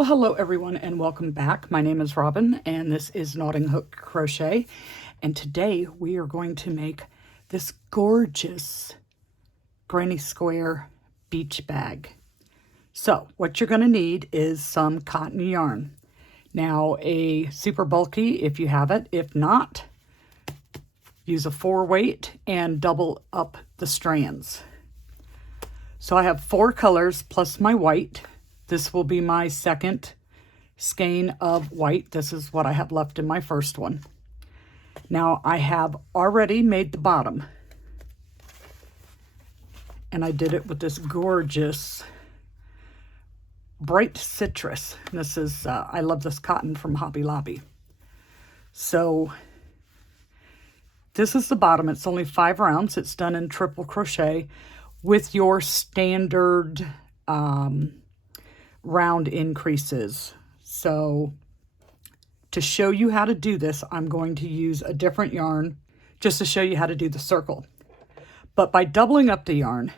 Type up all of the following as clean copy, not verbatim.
Well, hello everyone and welcome back. My name is Robin and this is Knotting Hook Crochet, and today we are going to make this gorgeous granny square beach bag. So what you're going to need is some cotton yarn. Now a super bulky if you have it. If not, use a 4-weight and double up the strands. So I have 4 colors plus my white. This will be my second skein of white. This is what I have left in my first one. Now I have already made the bottom, and I did it with this gorgeous bright citrus. This is, I love this cotton from Hobby Lobby. So this is the bottom. It's only 5 rounds. It's done in triple crochet with your standard round increases. So to show you how to do this, I'm going to use a different yarn just to show you how to do the circle. But by doubling up the yarn,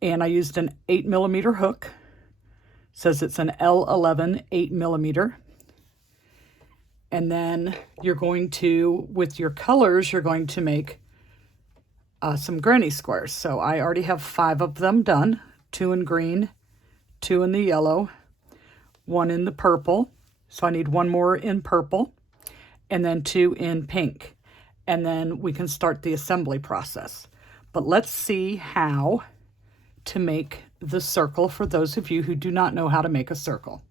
and I used an 8mm hook, says it's an L11 8mm, and then you're going to, with your colors, you're going to make some granny squares. So I already have 5 of them done, 2 in green, 2 in the yellow, 1 in the purple. So I need 1 more in purple, and then 2 in pink. And then we can start the assembly process. But let's see how to make the circle for those of you who do not know how to make a circle.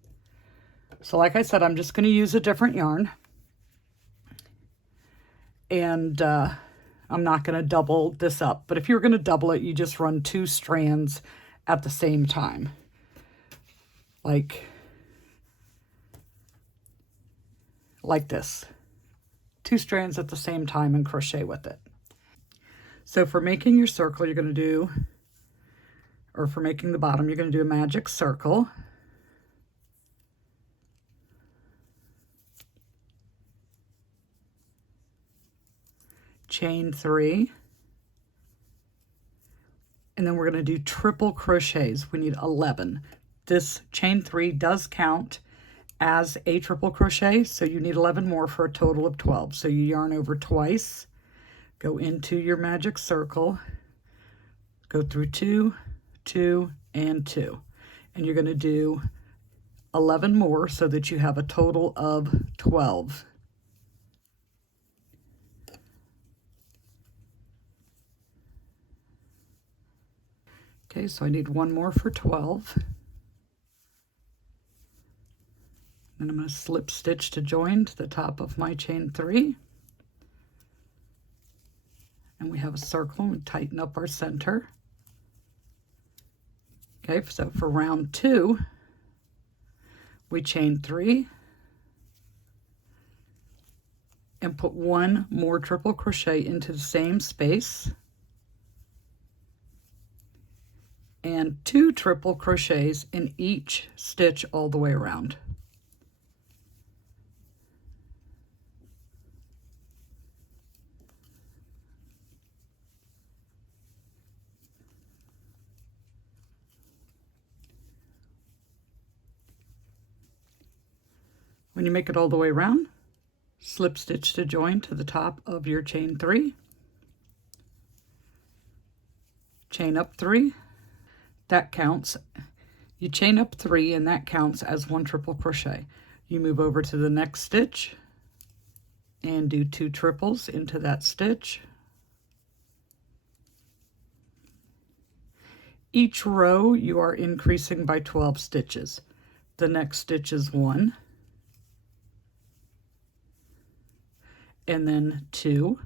So like I said, I'm just going to use a different yarn. And I'm not going to double this up. But if you're going to double it, you just run 2 strands at the same time. Like this. 2 strands at the same time and crochet with it. So for making your circle, you're going to do, or for making the bottom, you're going to do a magic circle. Chain 3. And then we're going to do triple crochets. We need 11. This chain 3 does count as a triple crochet, so you need 11 more for a total of 12. So you yarn over twice, go into your magic circle, go through 2, 2, and 2. And you're going to do 11 more so that you have a total of 12. Okay, so I need 1 more for 12. And I'm going to slip stitch to join to the top of my chain 3. And we have a circle, and we tighten up our center. Okay, so for round 2, we chain 3 and put 1 more triple crochet into the same space, and 2 triple crochets in each stitch all the way around. When you make it all the way around, slip stitch to join to the top of your chain 3, chain up 3, that counts. You chain up 3 and that counts as 1 triple crochet. You move over to the next stitch and do 2 triples into that stitch. Each row you are increasing by 12 stitches. The next stitch is 1. And then 2,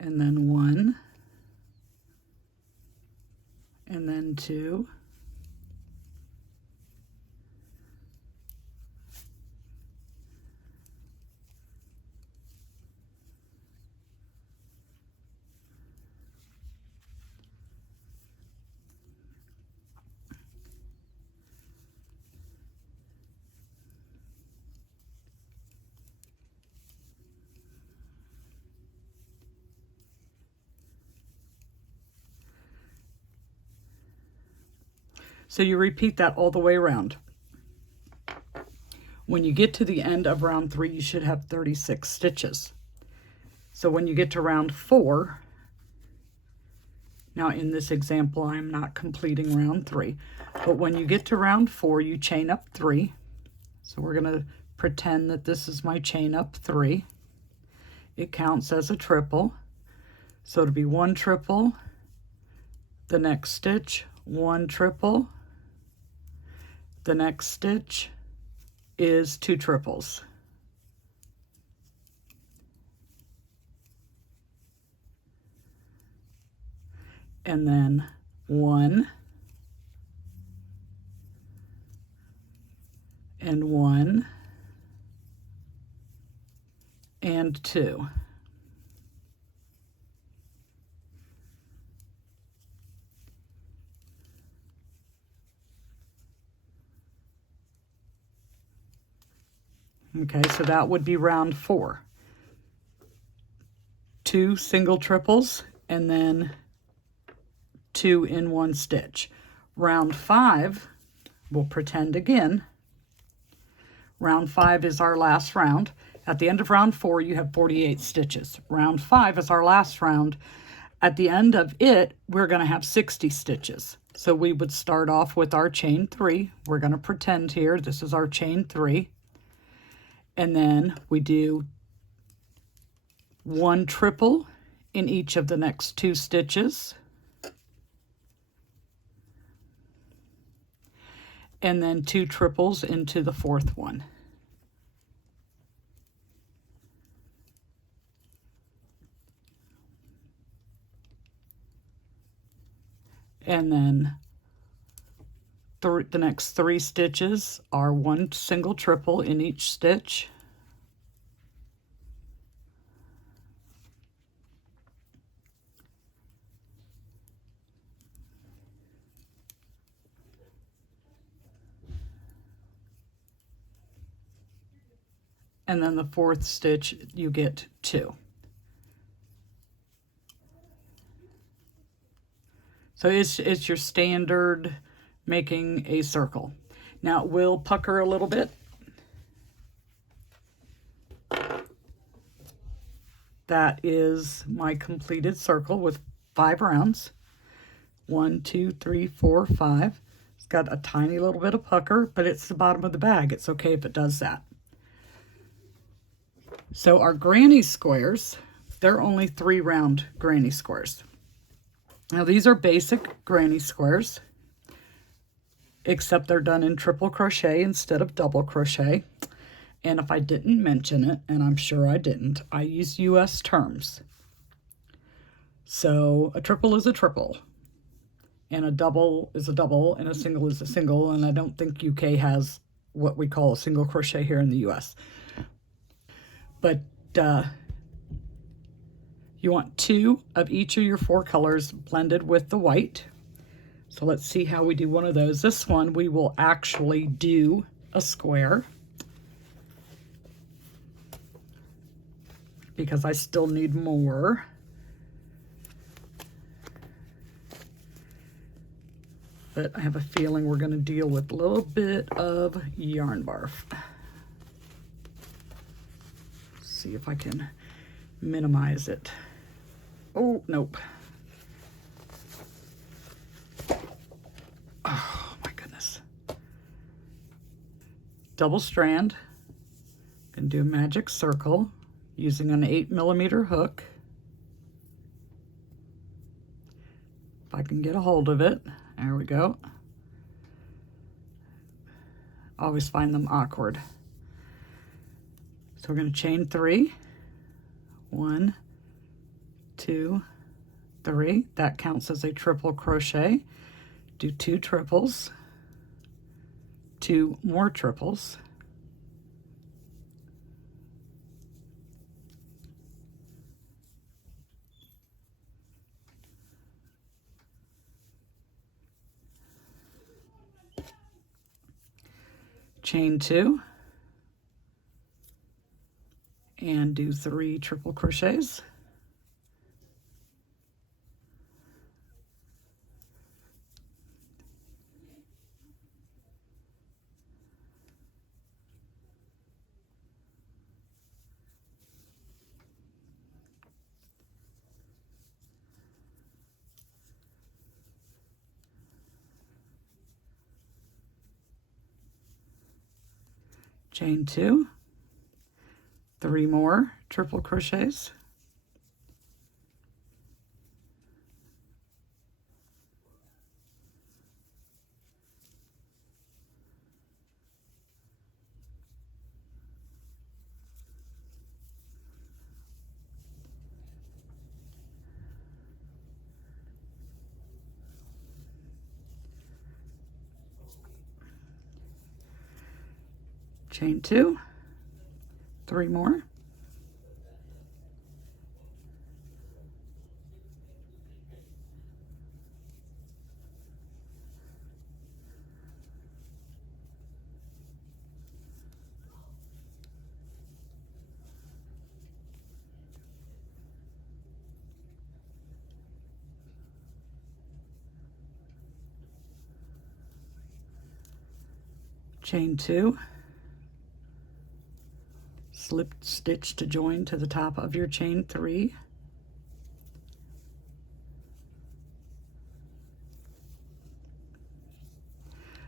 and then 1, and then 2, So you repeat that all the way around. When you get to the end of round 3, you should have 36 stitches. So when you get to round 4, now in this example, I'm not completing round 3, but when you get to round 4, you chain up 3. So we're going to pretend that this is my chain up 3. It counts as a triple. So it'll be 1 triple, the next stitch, 1 triple, the next stitch is 2 triples. And then 1 and 1 and 2. Okay, so that would be round 4. 2 single triples and then 2 in 1 stitch. Round 5, we'll pretend again. Round 5 is our last round. At the end of round 4, you have 48 stitches. Round 5 is our last round. At the end of it, we're going to have 60 stitches. So we would start off with our chain 3. We're going to pretend here this is our chain 3. And then we do 1 triple in each of the next 2 stitches. And then 2 triples into the 4th one. And then the next 3 stitches are 1 single triple in each stitch. And then the 4th stitch, you get 2. So it's your standard making a circle. Now it will pucker a little bit. That is my completed circle with 5 rounds. 1, 2, 3, 4, 5. It's got a tiny little bit of pucker, but it's the bottom of the bag. It's okay if it does that. So our granny squares, they're only 3 round granny squares. Now these are basic granny squares, except they're done in triple crochet instead of double crochet. And if I didn't mention it, and I'm sure I didn't, I use US terms. So a triple is a triple, and a double is a double, and a single is a single, and I don't think UK has what we call a single crochet here in the US. But you want 2 of each of your 4 colors blended with the white. So let's see how we do one of those. This one we will actually do a square because I still need more. But I have a feeling we're going to deal with a little bit of yarn barf. See if I can minimize it. Oh, nope. Oh, my goodness. Double strand. Gonna do a magic circle using an 8mm hook. If I can get a hold of it. There we go. Always find them awkward. So we're going to chain 3. 1, 2, 3. That counts as a triple crochet. Do 2 triples, 2 more triples, chain 2, and do 3 triple crochets. chain 2, 3 more triple crochets, chain 2, 3 more, chain 2, slip stitch to join to the top of your chain 3,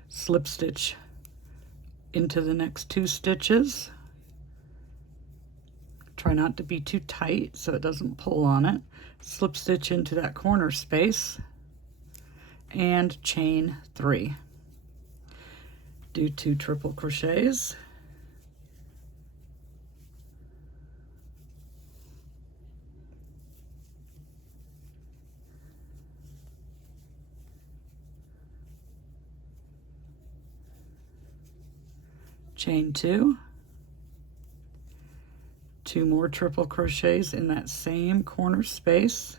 slip stitch into the next 2 stitches. Try not to be too tight so it doesn't pull on it. Slip stitch into that corner space and chain 3. Do 2 triple crochets, chain 2, 2 more triple crochets in that same corner space,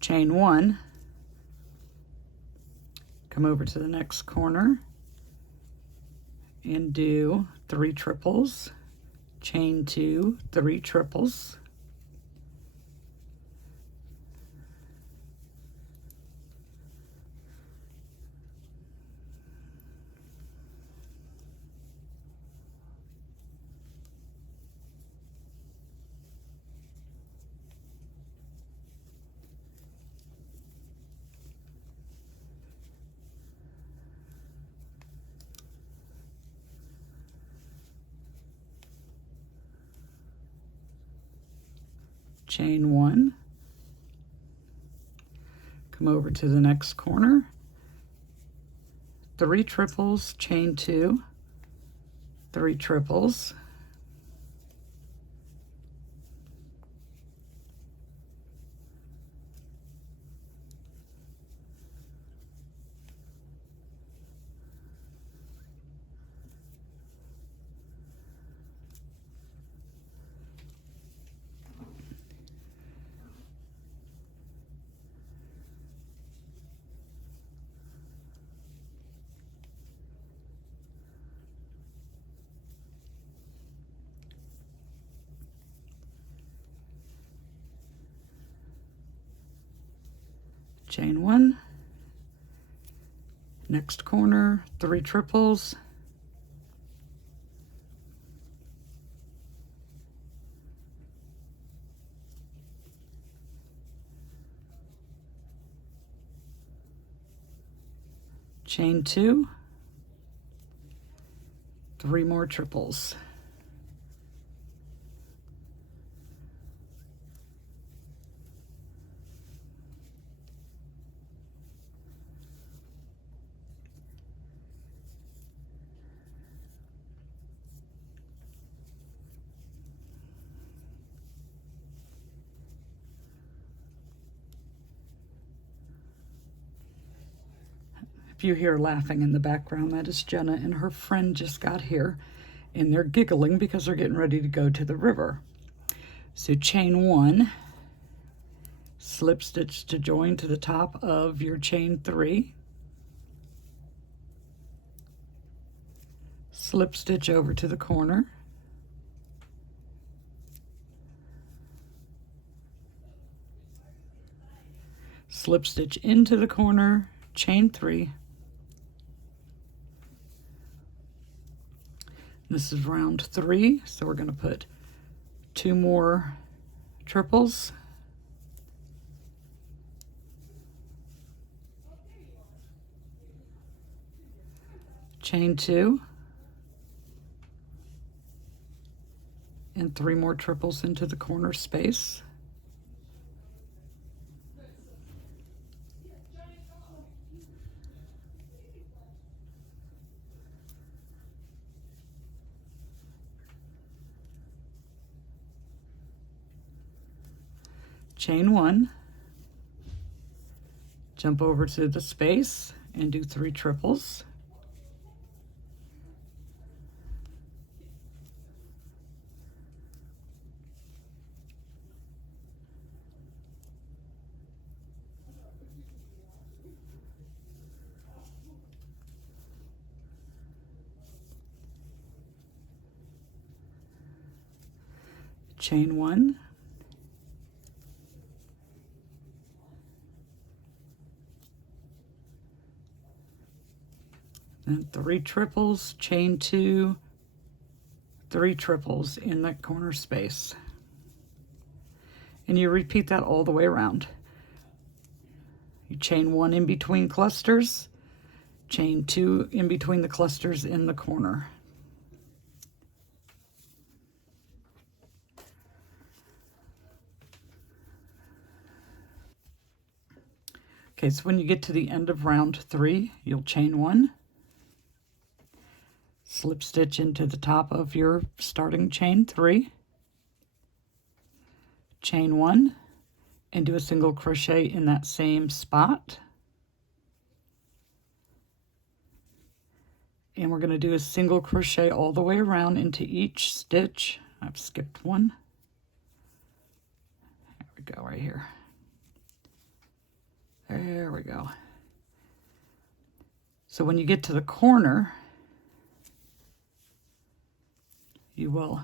chain 1, come over to the next corner and do 3 triples, chain 2, 3 triples, chain 1, come over to the next corner, 3 triples, chain 2, 3 triples, chain 1, next corner, 3 triples, chain 2, 3 more triples, if you hear laughing in the background, that is Jenna and her friend just got here, and they're giggling because they're getting ready to go to the river. So chain 1, slip stitch to join to the top of your chain 3, slip stitch over to the corner, slip stitch into the corner, chain 3, This is round 3, so we're going to put 2 more triples. Chain 2. And 3 more triples into the corner space. Chain 1, jump over to the space and do 3 triples. Chain 1, and 3 triples, chain 2, 3 triples in that corner space. And you repeat that all the way around. You chain 1 in between clusters, chain 2 in between the clusters in the corner. Okay, so when you get to the end of round 3, you'll chain 1, slip stitch into the top of your starting chain 3, chain 1, and do a single crochet in that same spot. And we're going to do a single crochet all the way around into each stitch. I've skipped one. There we go, right here. There we go. So when you get to the corner, you will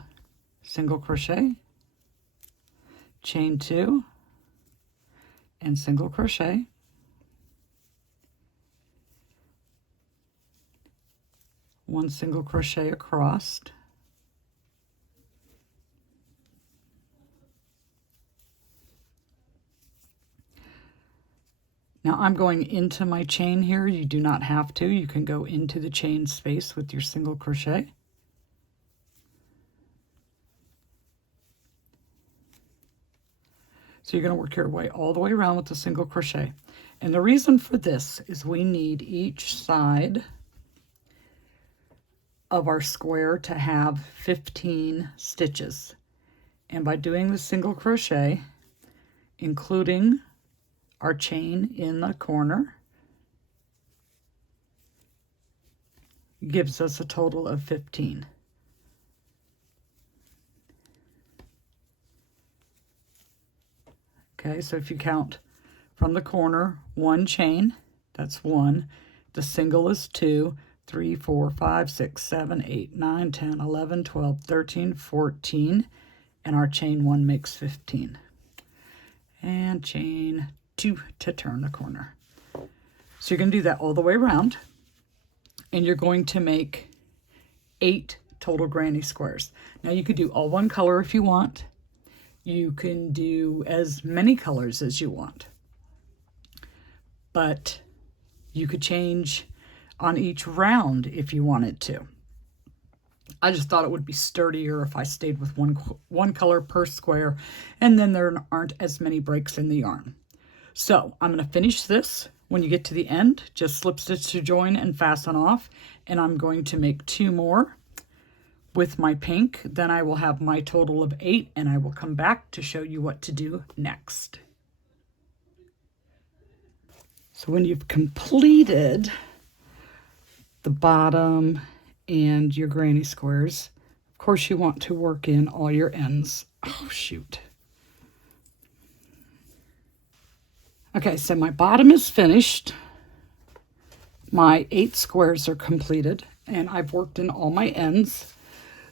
single crochet, chain 2, and single crochet. One single crochet across. Now I'm going into my chain here. You do not have to. You can go into the chain space with your single crochet. So you're going to work your way all the way around with the single crochet. And the reason for this is we need each side of our square to have 15 stitches. And by doing the single crochet, including our chain in the corner, gives us a total of 15. Okay, so if you count from the corner, 1 chain, that's 1. The single is 2, 3, 4, 5, 6, 7, 8, 9, 10, 11, 12, 13, 14, and our chain 1 makes 15. And chain 2 to turn the corner. So you're going to do that all the way around, and you're going to make 8 total granny squares. Now you could do all one color if you want. You can do as many colors as you want, but you could change on each round if you wanted to. I just thought it would be sturdier if I stayed with one color per square, and then there aren't as many breaks in the yarn. So I'm going to finish this. When you get to the end, just slip stitch to join and fasten off, and I'm going to make 2 more with my pink. Then I will have my total of 8, and I will come back to show you what to do next. So when you've completed the bottom and your granny squares, of course you want to work in all your ends. Oh shoot. Okay, so my bottom is finished. My 8 squares are completed, and I've worked in all my ends.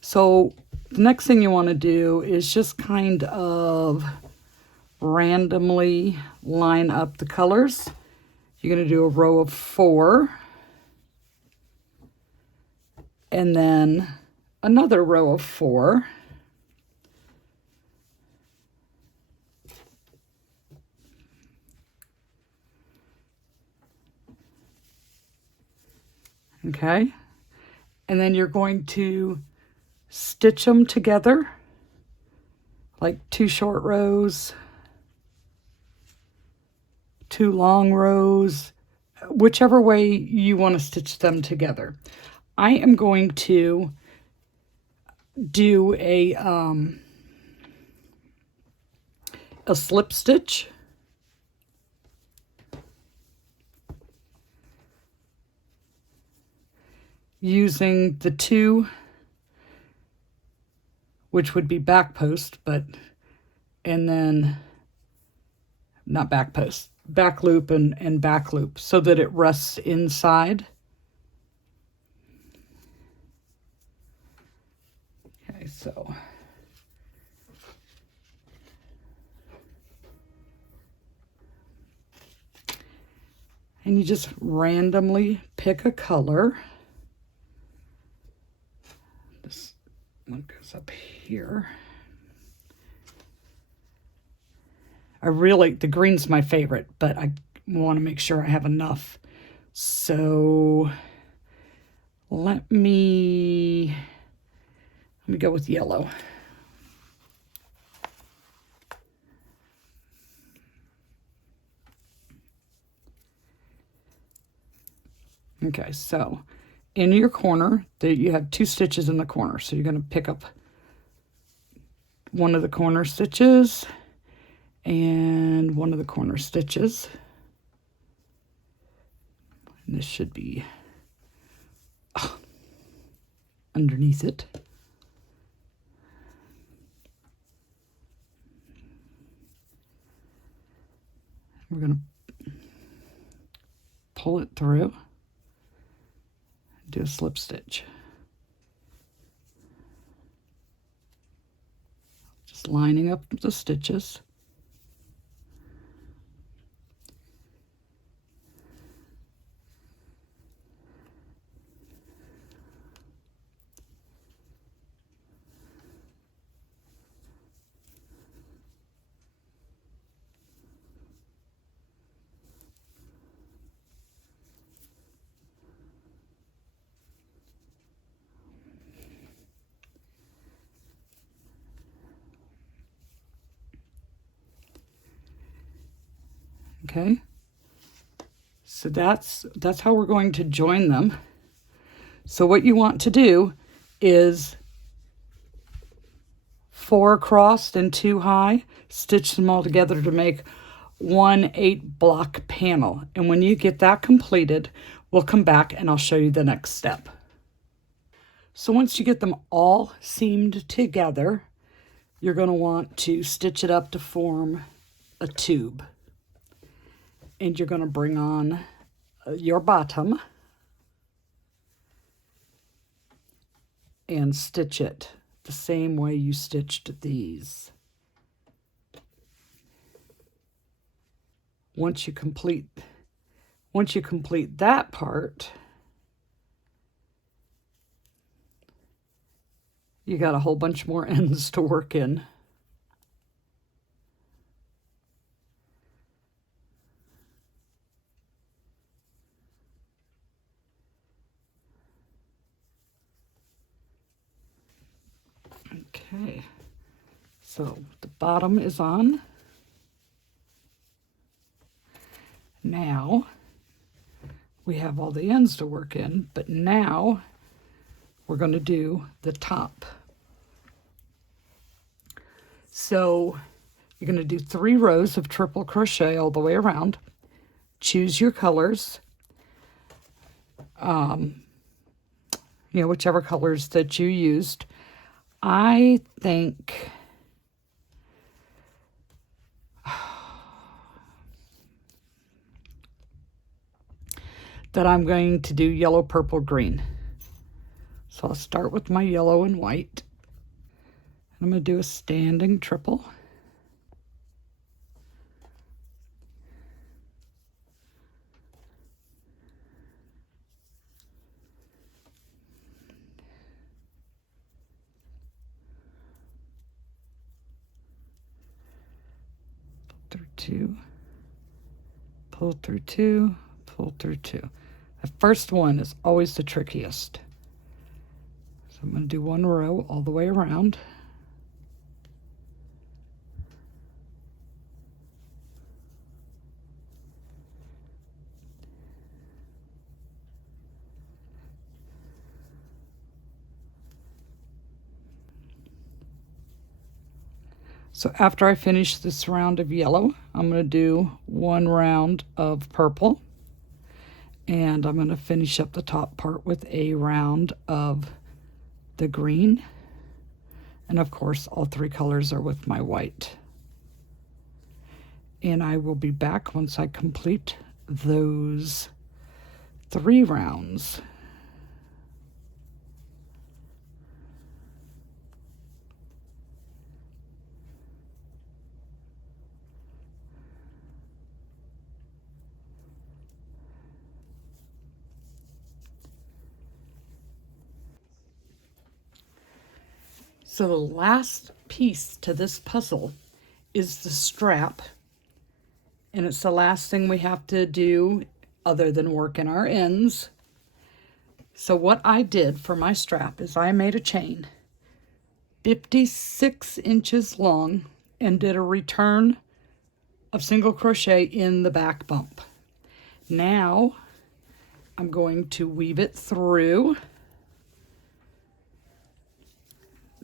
So the next thing you want to do is just kind of randomly line up the colors. You're going to do a row of 4, and then another row of 4. Okay, and then you're going to stitch them together like 2 short rows, 2 long rows, whichever way you want to stitch them together. I am going to do a slip stitch using the 2, which would be back post, and then not back post, back loop and back loop, so that it rests inside. Okay, so and you just randomly pick a color. This one goes up here. The green's my favorite, but I want to make sure I have enough. So let me go with yellow. Okay, so in your corner, you have 2 stitches in the corner. So you're going to pick up one of the corner stitches and one of the corner stitches. And this should be underneath it. We're going to pull it through, do a slip stitch. Just lining up the stitches. Okay, so that's how we're going to join them. So what you want to do is 4 across and 2 high, stitch them all together to make 1 8-block panel. And when you get that completed, we'll come back and I'll show you the next step. So once you get them all seamed together, you're going to want to stitch it up to form a tube. And you're going to bring on your bottom and stitch it the same way you stitched these. Once you complete that part, you got a whole bunch more ends to work in. Okay, so the bottom is on. Now we have all the ends to work in, but now we're going to do the top. So you're going to do 3 rows of triple crochet all the way around. Choose your colors, whichever colors that you used. I think that I'm going to do yellow, purple, green. So I'll start with my yellow and white. I'm going to do a standing triple. 2, pull through 2, pull through 2. The first one is always the trickiest. So I'm going to do one row all the way around. So after I finish this round of yellow, I'm going to do one round of purple, and I'm going to finish up the top part with a round of the green, and of course all three colors are with my white. And I will be back once I complete those 3 rounds. So the last piece to this puzzle is the strap, and it's the last thing we have to do other than work in our ends. So what I did for my strap is I made a chain 56 inches long and did a return of single crochet in the back bump. Now I'm going to weave it through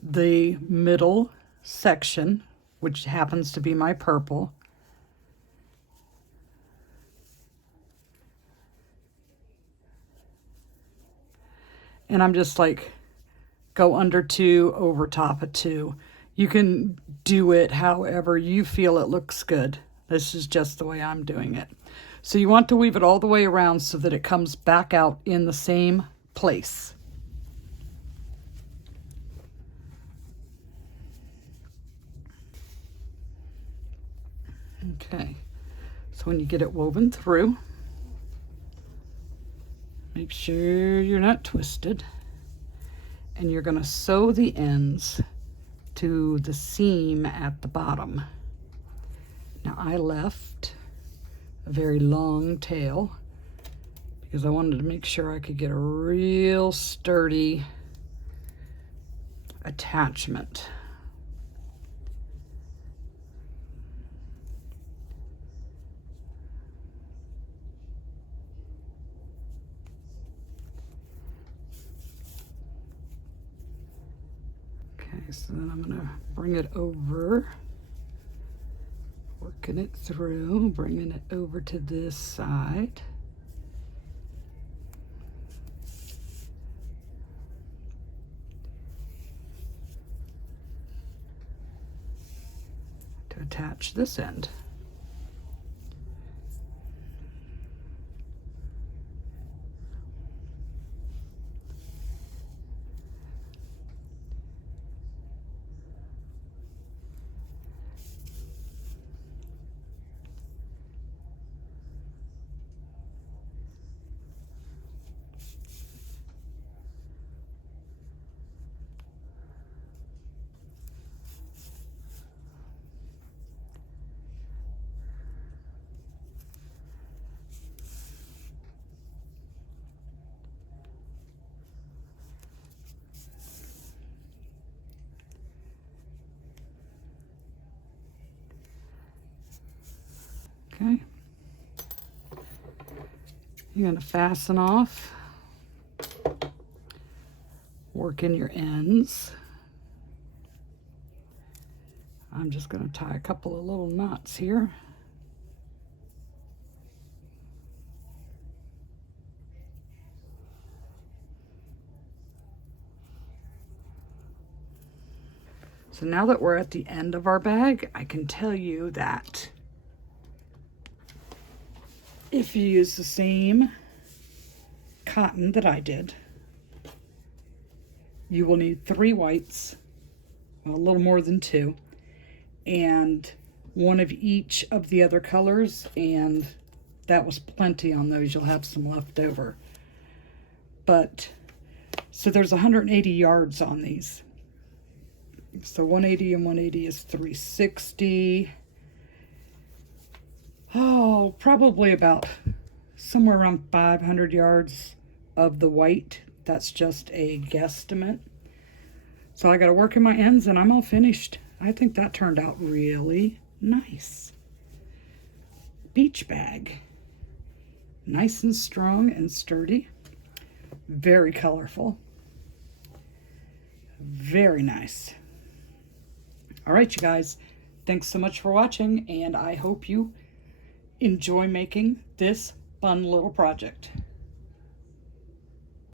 the middle section, which happens to be my purple. And I'm just like, go under 2, over top of 2. You can do it however you feel it looks good. This is just the way I'm doing it. So you want to weave it all the way around so that it comes back out in the same place. Okay, so when you get it woven through, make sure you're not twisted, and you're going to sew the ends to the seam at the bottom. Now I left a very long tail because I wanted to make sure I could get a real sturdy attachment. So then I'm going to bring it over, working it through, bringing it over to this side. To attach this end. Okay, you're going to fasten off, work in your ends. I'm just going to tie a couple of little knots here. So now that we're at the end of our bag, I can tell you that if you use the same cotton that I did, you will need 3 whites, well, a little more than 2, and 1 of each of the other colors, and that was plenty on those. You'll have some left over. But, so there's 180 yards on these. So 180 and 180 is 360. oh, probably about somewhere around 500 yards of the white. That's just a guesstimate. So I got to work in my ends and I'm all finished. I think that turned out really nice. Beach bag. Nice and strong and sturdy. Very colorful. Very nice. All right, you guys. Thanks so much for watching, and I hope you enjoy making this fun little project.